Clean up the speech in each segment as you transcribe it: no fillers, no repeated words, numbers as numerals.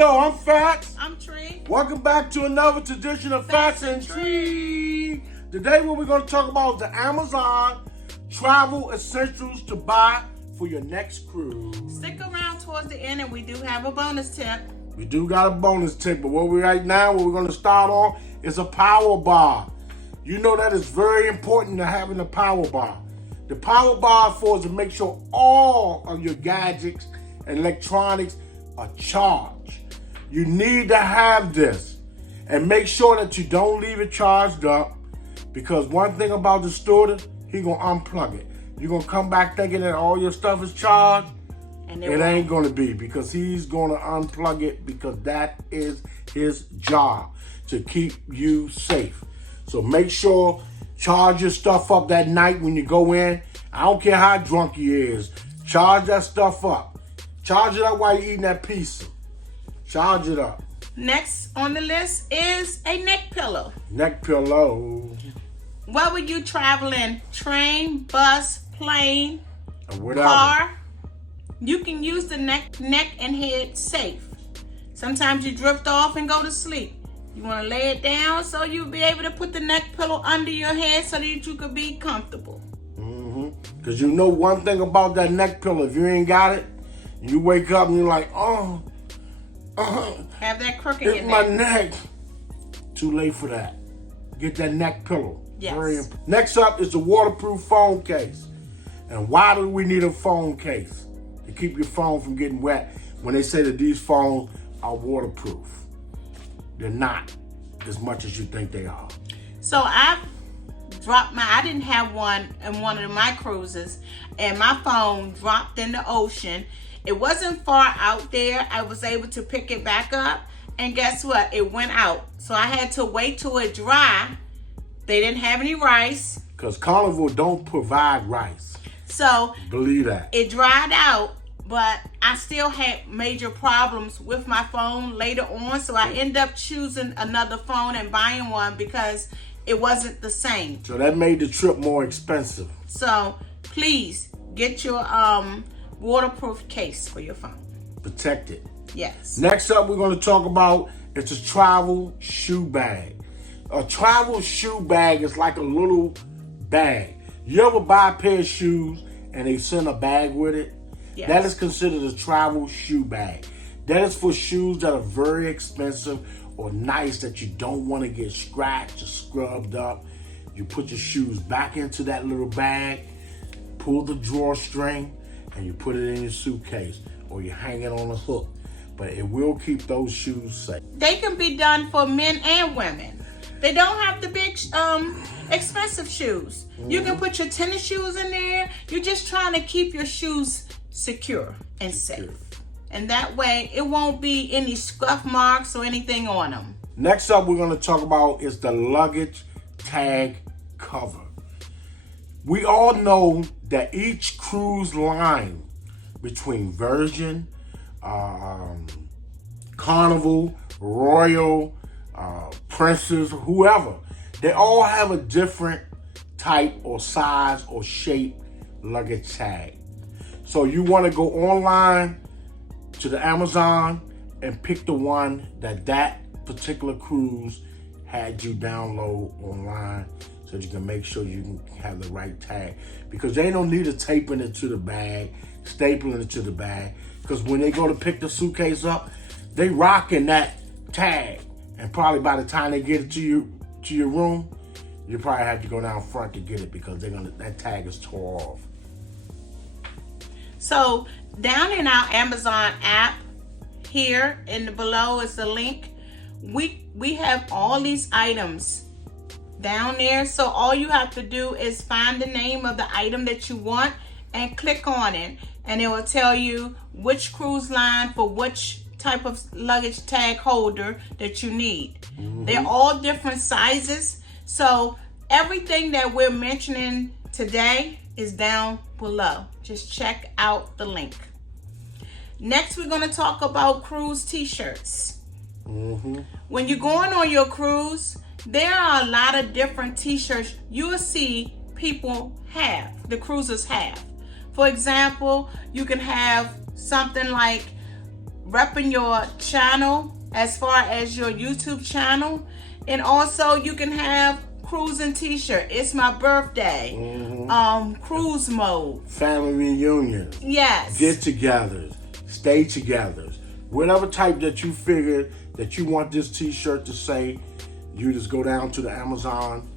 though? I'm Fats. I'm Tree. Welcome back to another edition of Fats and Tree. Today what we're going to talk about is the Amazon travel essentials to buy for your next cruise. Stick around towards the end and we do have a bonus tip. We do got a bonus tip, but what we're going to start on is a power bar. You know that is very important to having a power bar. The power bar is to make sure all of your gadgets and electronics are charged. You need to have this and make sure that you don't leave it charged up, because one thing about the student, he gonna unplug it. You're gonna come back thinking that all your stuff is charged, and it ain't gonna be, because he's gonna unplug it, because that is his job, to keep you safe. So make sure, charge your stuff up that night when you go in. I don't care how drunk he is. Charge that stuff up. Charge it up while you're eating that pizza. Charge it up. Next on the list is a neck pillow. Neck pillow. Whether you traveling train, bus, plane, or whatever, car, you can use the neck and head safe. Sometimes you drift off and go to sleep. You want to lay it down so you'll be able to put the neck pillow under your head so that you could be comfortable. Because you know one thing about that neck pillow, if you ain't got it, you wake up and you're like, have that crook in it's your my neck. neck. Too late for that. Get that neck pillow. Yes. Very important. Next up is the waterproof phone case. And why do we need a phone case? To keep your phone from getting wet, when they say that these phones are waterproof. They're not as much as you think they are. So I didn't have one in one of my cruises, and my phone dropped in the ocean. It wasn't far out there. I was able to pick it back up, and guess what? It went out. So I had to wait till it dry. They didn't have any rice. Because Carnival don't provide rice. So believe that. It dried out, but I still had major problems with my phone later on. So I ended up choosing another phone and buying one because it wasn't the same. So that made the trip more expensive. So please get your waterproof case for your phone. Protect it. Yes. Next up, we're going to talk about is a travel shoe bag. A travel shoe bag is like a little bag. You ever buy a pair of shoes and they send a bag with it? Yes. That is considered a travel shoe bag. That is for shoes that are very expensive or nice that you don't want to get scratched or scrubbed up. You put your shoes back into that little bag, pull the drawstring, and you put it in your suitcase, or you hang it on a hook. But it will keep those shoes safe. They can be done for men and women. They don't have the big expensive shoes. You can put your tennis shoes in there. You're just trying to keep your shoes secure and safe. And that way it won't be any scuff marks or anything on them. Next up we're going to talk about is the luggage tag cover. We all know that each cruise line between Virgin, Carnival, Royal, Princess, whoever, they all have a different type or size or shape luggage tag. So you want to go online to the Amazon and pick the one that particular cruise had you download online, so you can make sure you can have the right tag, because they don't need to taping it to the bag, stapling it to the bag, because when they go to pick the suitcase up, they rocking that tag, and probably by the time they get it to your room, you probably have to go down front to get it, because that tag is tore off. So down in our Amazon app, here in the below is the link. We have all these items down there. So all you have to do is find the name of the item that you want and click on it, and it will tell you which cruise line for which type of luggage tag holder that you need. They're all different sizes. So everything that we're mentioning today is down below. Just check out the link. Next, we're going to talk about cruise t-shirts. When you're going on your cruise, there are a lot of different t-shirts you'll see people have, the cruisers have. For example, you can have something like repping your channel as far as your YouTube channel. And also you can have cruising t-shirt. It's my birthday. Cruise mode. Family reunions. Yes. Get-togethers. Stay-togethers. Whatever type that you figure that you want this t-shirt to say, you just go down to the Amazon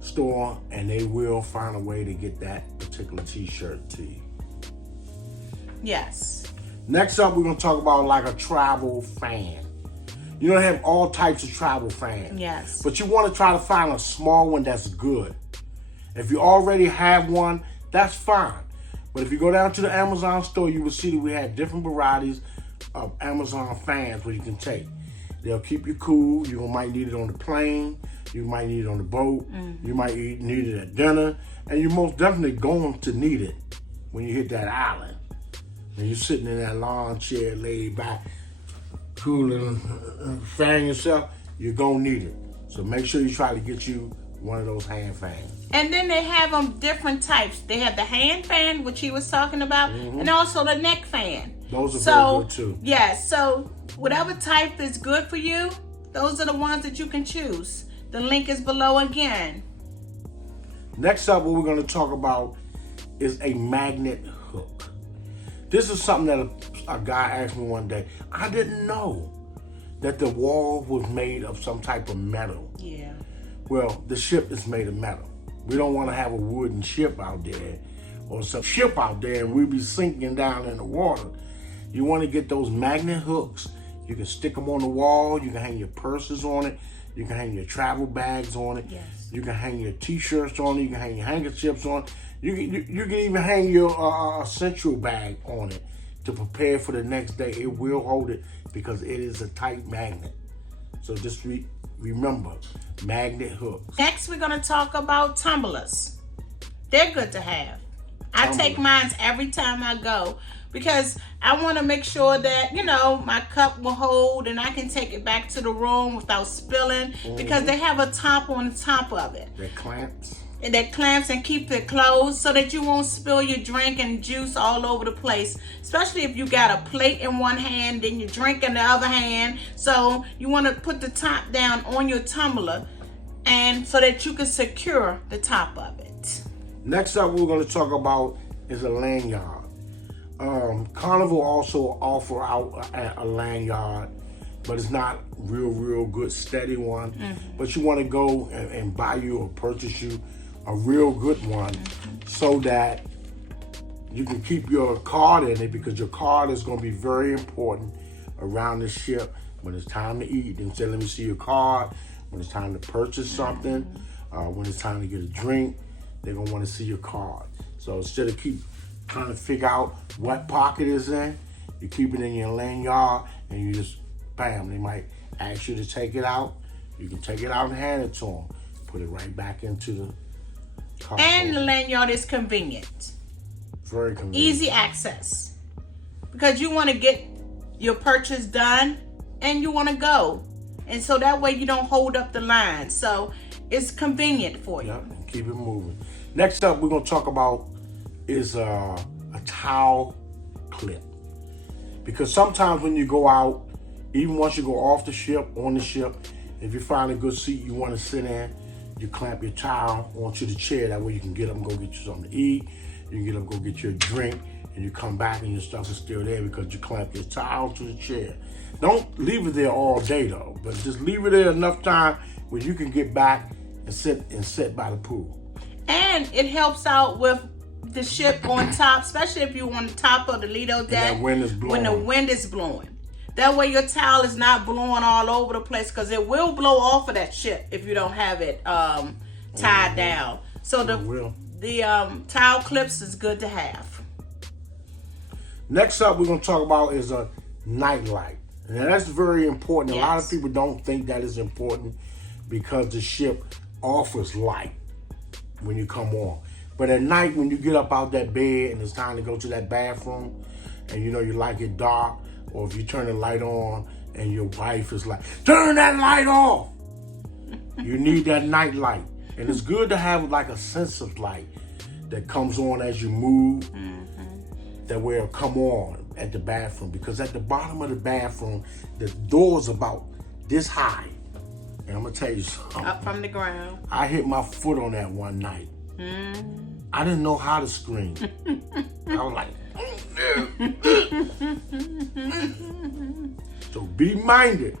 store and they will find a way to get that particular t-shirt to you. Yes. Next up, we're going to talk about like a travel fan. You know, they have all types of travel fans. Yes. But you want to try to find a small one that's good. If you already have one, that's fine. But if you go down to the Amazon store, you will see that we have different varieties of Amazon fans where you can take. They'll keep you cool. You might need it on the plane. You might need it on the boat. You might need it at dinner. And you're most definitely going to need it when you hit that island. And you're sitting in that lawn chair, laid back, cooling, fanning yourself, you're going to need it. So make sure you try to get you one of those hand fans. And then they have them different types. They have the hand fan, which he was talking about, and also the neck fan. Those are very good too. Yes, so whatever type is good for you, those are the ones that you can choose. The link is below again. Next up, what we're going to talk about is a magnet hook. This is something that a guy asked me one day. I didn't know that the wall was made of some type of metal. Yeah. Well, the ship is made of metal. We don't want to have a wooden ship out there or some ship out there and we'll be sinking down in the water. You want to get those magnet hooks. You can stick them on the wall. You can hang your purses on it. You can hang your travel bags on it. Yes. You can hang your t-shirts on it. You can hang your handkerchiefs on it. You can even hang your essential bag on it to prepare for the next day. It will hold it because it is a tight magnet. So just remember, magnet hooks. Next, we're going to talk about tumblers. They're good to have. I take mine every time I go because I want to make sure that, you know, my cup will hold and I can take it back to the room without spilling because they have a top on the top of it. They're clamps. And that clamps and keep it closed so that you won't spill your drink and juice all over the place. Especially if you got a plate in one hand, then you drink in the other hand. So you want to put the top down on your tumbler and so that you can secure the top of it. Next up, we're going to talk about is a lanyard. Carnival also offer out a lanyard, but it's not real good steady one. But you want to go and buy you or purchase you a real good one so that you can keep your card in it because your card is going to be very important around the ship when it's time to eat. And say, let me see your card. When it's time to purchase something, when it's time to get a drink, they're going to want to see your card. So instead of keep trying to figure out what pocket is in, you keep it in your lanyard and you just, bam, they might ask you to take it out. You can take it out and hand it to them. Put it right back into the car. And the lanyard is convenient. Very convenient. Easy access. Because you want to get your purchase done and you want to go. And so that way you don't hold up the line. So it's convenient for you. Yep, and keep it moving. Next up, we're going to talk about is a towel clip. Because sometimes when you go out, even once you go off the ship, on the ship, if you find a good seat you want to sit in, you clamp your towel onto the chair. That way you can get up and go get you something to eat. You can get up and go get you a drink, and you come back and your stuff is still there because you clamp your towel to the chair. Don't leave it there all day though, but just leave it there enough time where you can get back and sit by the pool. And it helps out with the ship on top, especially if you're on the top of the Lido deck. And that wind is blowing. When the wind is blowing. That way your towel is not blowing all over the place because it will blow off of that ship if you don't have it tied down. So the towel clips is good to have. Next up, we're going to talk about is a night light. And that's very important. Yes. A lot of people don't think that is important because the ship offers light when you come on. But at night, when you get up out that bed and it's time to go to that bathroom and you know you like it dark, or if you turn the light on and your wife is like, turn that light off. You need that night light. And it's good to have like a sense of light that comes on as you move. That way it'll come on. at the bathroom, because at the bottom of the bathroom, the door's about this high. And I'm gonna tell you something. Up from the ground. I hit my foot on that one night. I didn't know how to scream. I was like, so be minded.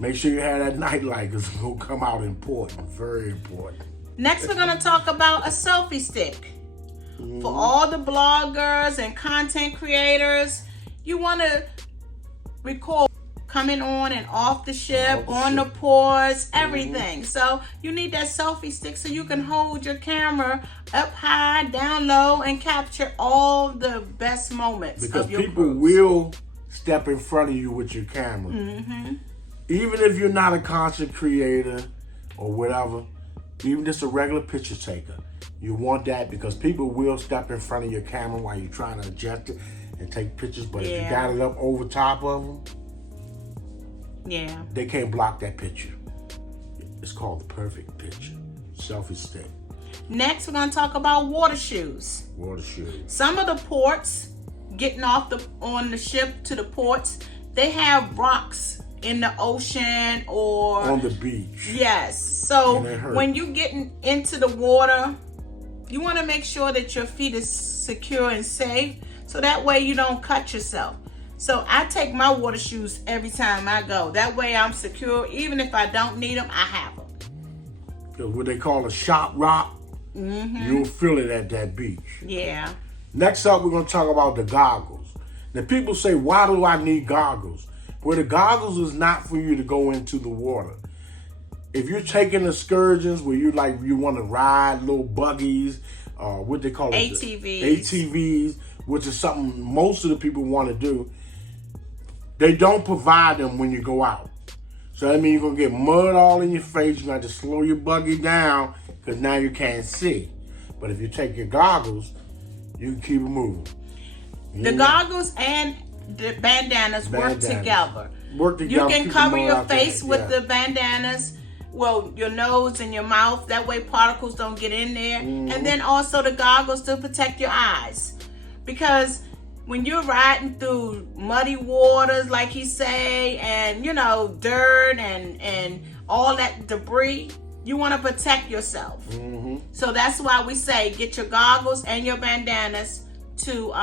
Make sure you have that nightlight, because it's gonna come out important, very important. Next, we're gonna talk about a selfie stick. For all the bloggers and content creators, you wanna record coming on and off the ship, on the ports, everything. So you need that selfie stick so you can hold your camera up high, down low, and capture all the best moments because of your people cruise. will step in front of you with your camera. Even if you're not a content creator or whatever, even just a regular picture taker, you want that because people will step in front of your camera while you're trying to adjust it and take pictures. But if you got it up over top of them, they can't block that picture. It's called the perfect picture. Selfie stick. Next, we're going to talk about water shoes. Water shoes. Some of the ports, getting off on the ship to the ports, they have rocks in the ocean or on the beach. Yes. So when you getting into the water, you want to make sure that your feet is secure and safe, so that way you don't cut yourself. So I take my water shoes every time I go. That way I'm secure. Even if I don't need them, I have them. Because what they call a shop rock, you'll feel it at that beach. Yeah. Next up, we're going to talk about the goggles. Now, people say, why do I need goggles? Well, the goggles is not for you to go into the water. If you're taking excursions where you want to ride little buggies, what they call it? ATVs, which is something most of the people want to do. They don't provide them when you go out. So that means you're going to get mud all in your face. You're going to have to slow your buggy down because now you can't see. But if you take your goggles, you can keep it moving. The goggles and the bandanas work together. You can cover your face with the bandanas, well, your nose and your mouth. That way particles don't get in there. And then also the goggles to protect your eyes. Because when you're riding through muddy waters, like he say, and dirt and all that debris, you want to protect yourself. So that's why we say get your goggles and your bandanas to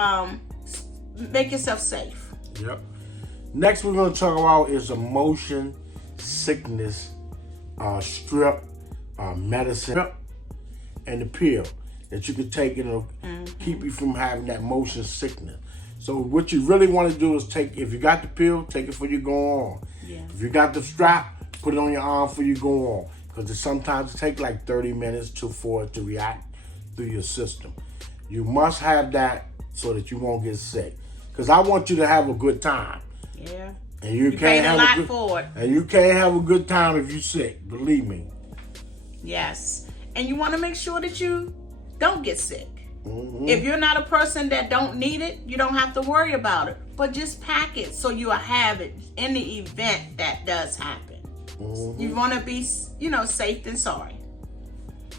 make yourself safe. Yep. Next we're going to talk about is a motion sickness strip, medicine, and the pill that you can take and it'll keep you from having that motion sickness. So what you really want to do is if you got the pill, take it before you go on. If you got the strap, put it on your arm before you go on. Because sometimes it takes like 30 minutes for it to react through your system. You must have that so that you won't get sick. Because I want you to have a good time. Yeah. And you can't have a lot for it. And you can't have a good time if you're sick. Believe me. Yes. And you want to make sure that you don't get sick. If you're not a person that don't need it, you don't have to worry about it. But just pack it so you'll have it in the event that does happen. You want to be, safe than sorry.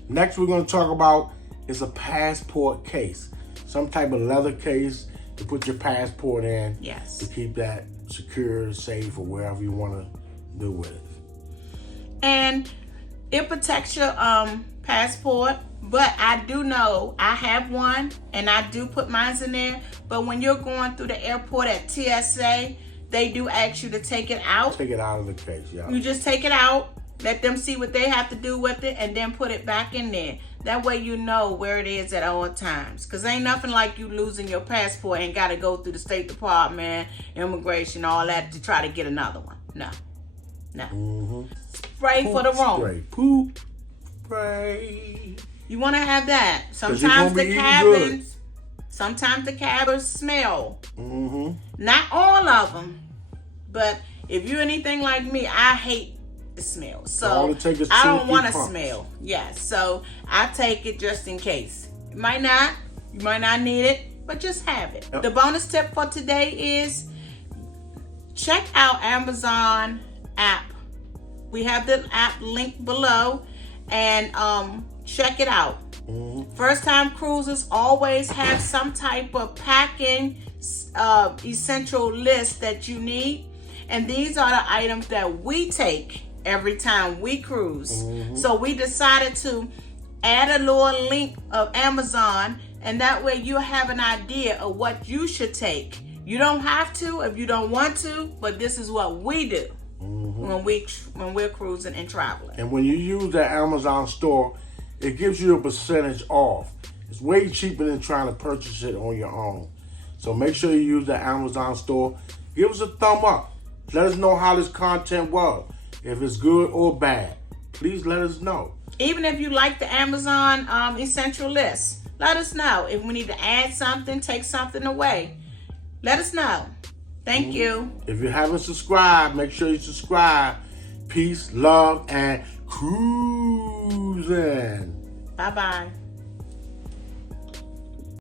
Next, we're going to talk about is a passport case. Some type of leather case to put your passport in. Yes. To keep that secure, safe, or wherever you want to do with it. And it protects your passport. But I do know I have one, and I do put mine in there. But when you're going through the airport at TSA, they do ask you to take it out. Take it out of the case, yeah. You just take it out, let them see what they have to do with it, and then put it back in there. That way you know where it is at all times. Because ain't nothing like you losing your passport and got to go through the State Department, immigration, all that to try to get another one. No. Spray Poop for the room. Spray. Poop spray. You want to have that. Sometimes the cabins smell. Not all of them, but if you're anything like me, I hate the smell. So I don't want to smell. Yes, so I take it just in case. You might not need it, but just have it. The bonus tip for today is check out Amazon app. We have the app linked below, and check it out. First time cruisers always have some type of packing essential list that you need. And these are the items that we take every time we cruise. So we decided to add a little link of Amazon, and that way you'll have an idea of what you should take. You don't have to if you don't want to, but this is what we do when we're cruising and traveling. And when you use that Amazon store, it gives you a percentage off. It's way cheaper than trying to purchase it on your own. So make sure you use the Amazon store. Give us a thumb up. Let us know how this content was. If it's good or bad, please let us know. Even if you like the Amazon essential list, let us know. If we need to add something, take something away, let us know. Thank you. If you haven't subscribed, make sure you subscribe. Peace, love, and cruising. Bye-bye.